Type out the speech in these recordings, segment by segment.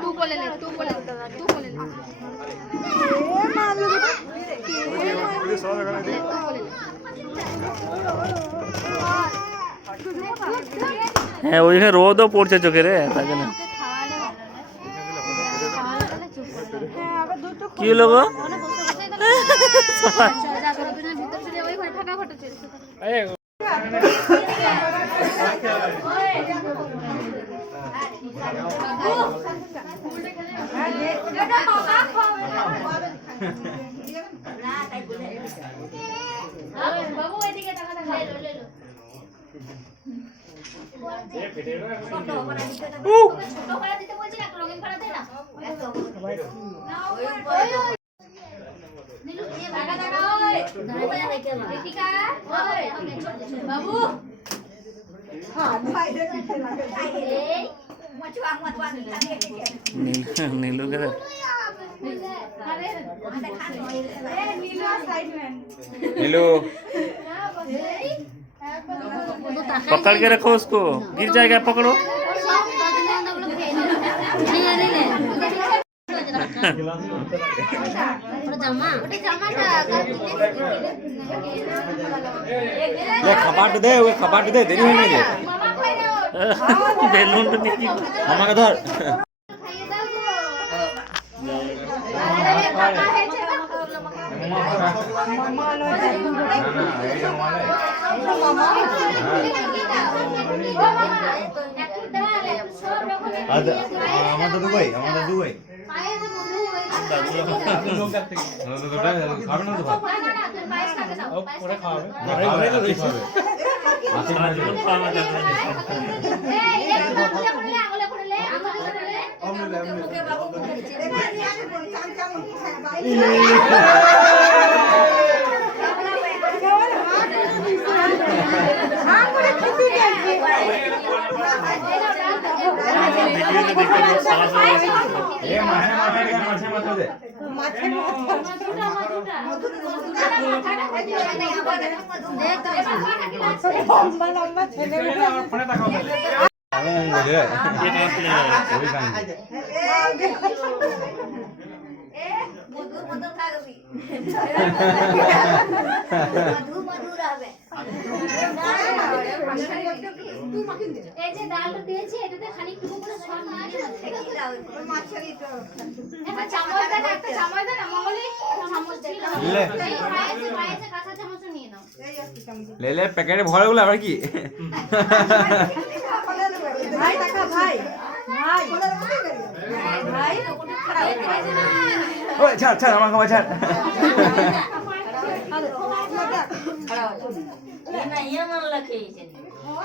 तू बोले ले तू बोले तू बोले ले হ্যাঁ ওইখানে রোদও পড়ছে চোখে রে তাই জন্য। কি হলো গো? বাবু এদিকে টাকা টাকা লে লো ছোট করে দিতে বলছি না রঙিন করা দে না নীলু এ টাকা টাকা ওই ধরে রেখে রিতিকা ওই বাবু হ্যাঁ ভাই দেখি এই মচুয়া নীলু কে नीलू पकड़ के रखो उसको, गिर जाएगा, पकड़ो। खपाट दे, वो खपाट दे, देरी होने दे। बैलून तो नहीं, मामा का धर। আমাদের দুবাই খাবে না তো ভাত পরে খাবে এই যে ডালটা দিয়েছি এটাতে খানিকটুকু করে সর দিয়ে দাও মাছ ছাড়িটা একটা চামচ দেন একটা চামচ দেন মামলি চামচ ছিল এই ফ্রাইসে কাঁচা চামচ নিয়ে নাও এই একটা চামচ ले ले প্যাকেটে ভরে গুলো আবার কি ভাই টাকা ভাই ভাই ভাই ওই ছাড় ছাড় আমার খাবার ছাড় না ইয়ে মান রাখে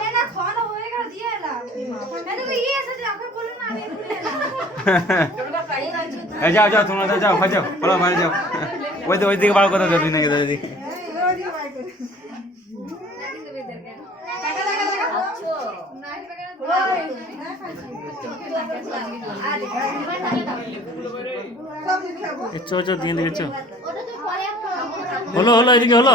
এটা খাওয়া হয়ে গেল দিয়ে এলাম এটা তো ইয়ে আছে যে আপনি বলেন না আমি ভুলে এলাম এই যাও যাও তোমরা যাও খাও যাও বলো বাইরে যাও ওই দিকে বার কথা যাবি না এদিকে চো চো দিয়ে দিকে চো হলো হলো এদিকে হলো।